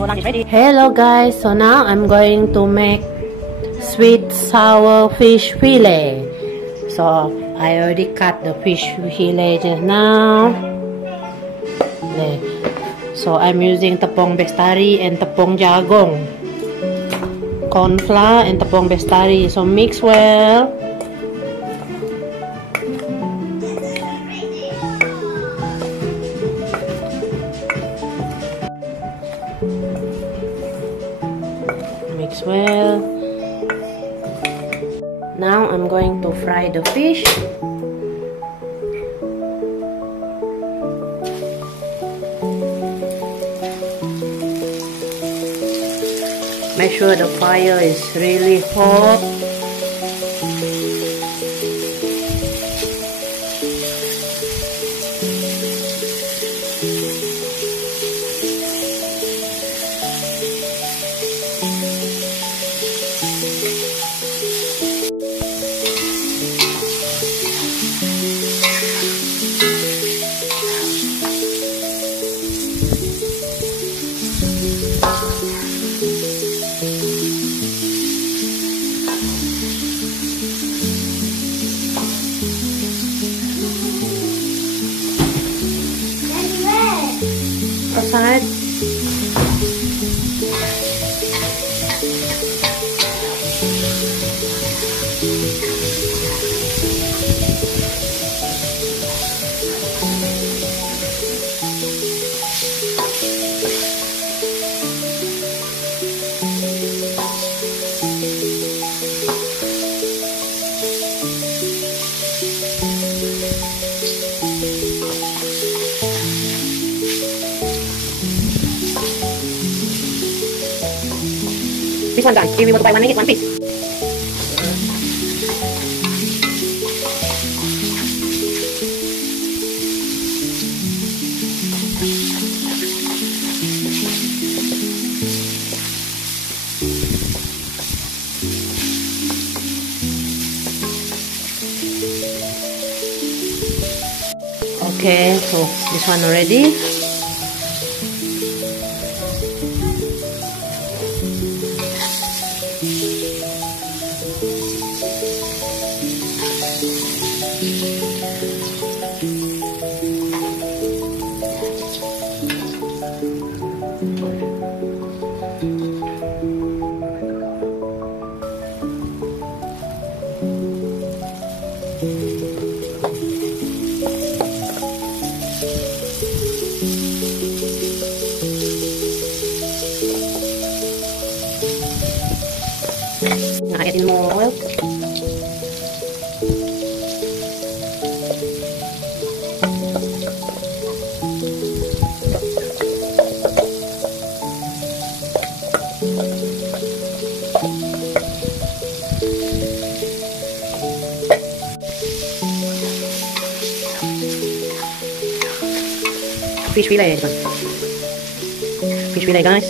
our lunch is ready. Hello guys, so now I'm going to make sweet sour fish fillet. So I already cut the fish fillet just now. There. So I'm using tepung bestari and tepung jagung, corn flour and tepung bestari. So mix well. Mix well. Now I'm going to fry the fish. Make sure the fire is really hot. Aside. This one guys, if we want to buy one, make it one piece. Okay, so this one already. Now add in more oil. Fish fillet, fish fillet, guys.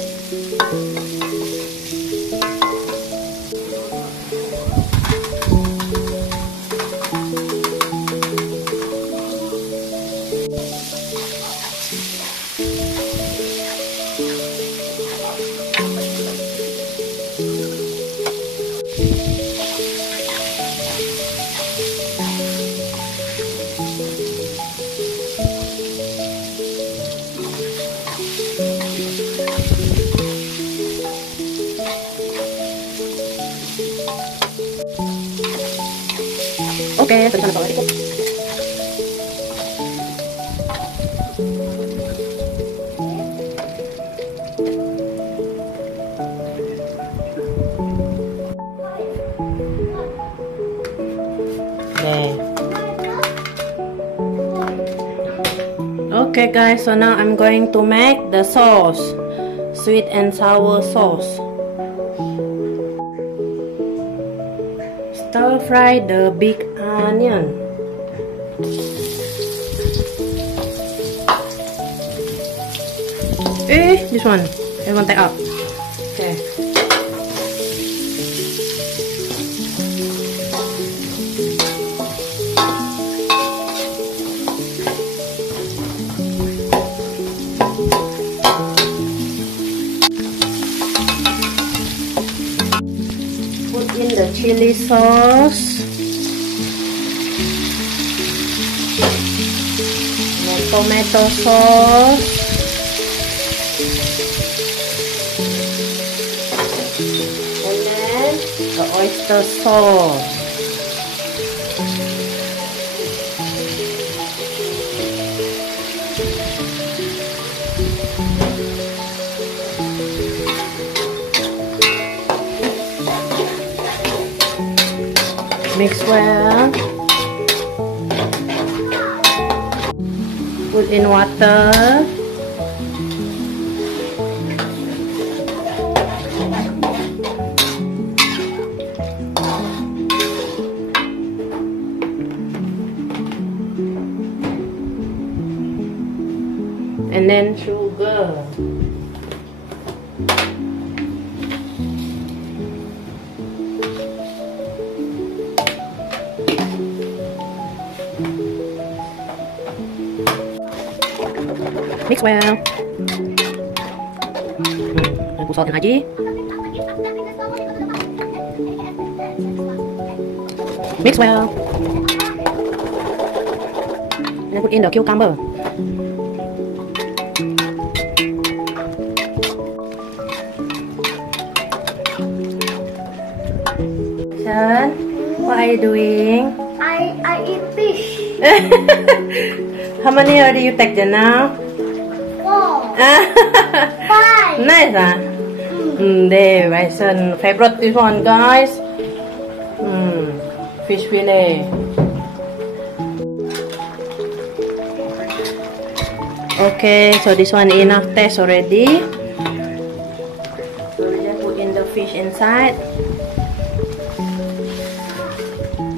Okay, so this one is already cooked. Okay guys, so now I'm going to make the sauce, sweet and sour sauce. Stir fry the big onion. This one, I want that up. Okay. the chili sauce. The tomato sauce. And then the oyster sauce. Mix well. Put in water. And then sugar. Mix well. And put salt and aji. Mix well. And then put in the cucumber. Son, what are you doing? I eat fish. How many do you take now? 4, 5. Nice, huh? There, my son favorite this one, guys. Fish fillet. Okay, so this one enough taste already. So we just put in the fish inside.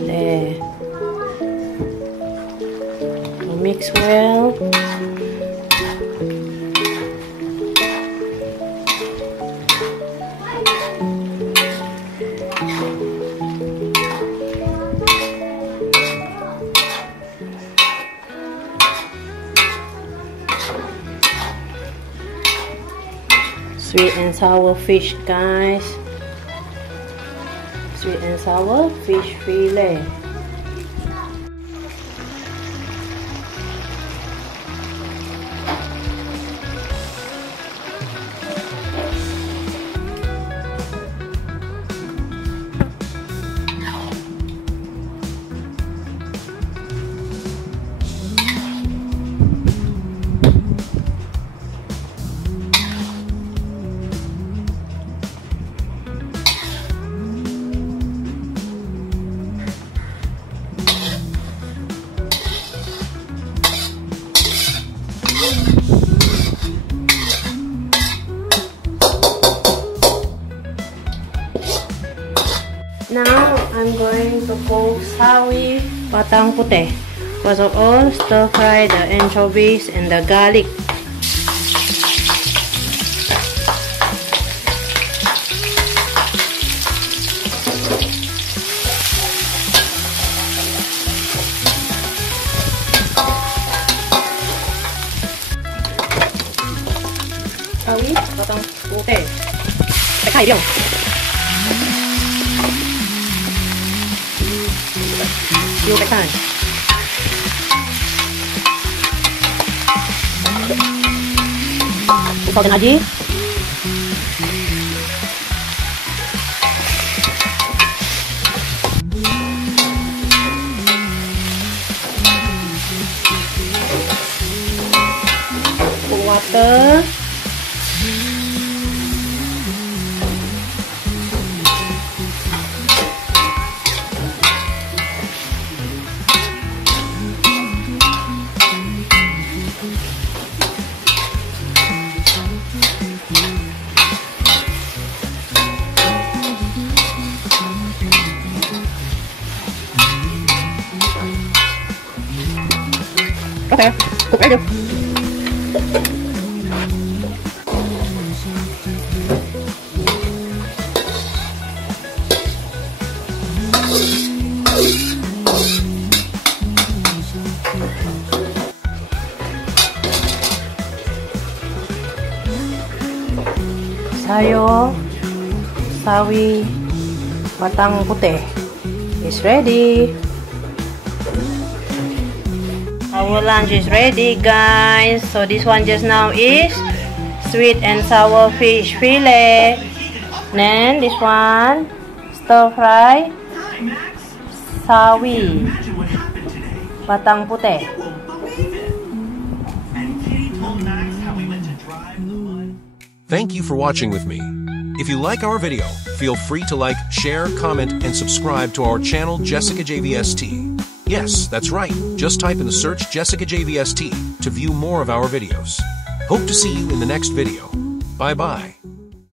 There. So mix well. Sweet and sour fish, guys. Sweet and sour fish fillet. Now I'm going to cook Sawi Batang Putih. First of all, stir fry the anchovies and the garlic. Sawi Batang Putih. Pakai dia. Vô cái này. Put in aji. Put water. Okay, cook ready. Sayo, sawi, Batang Putih is ready. Our lunch is ready, guys. So this one just now is sweet and sour fish fillet. Then this one stir fry Sawi Batang Putih. Thank you for watching with me. If you like our video, feel free to like, share, comment, and subscribe to our channel Jessicajvst. Yes, that's right. Just type in the search Jessicajvst to view more of our videos. Hope to see you in the next video. Bye-bye.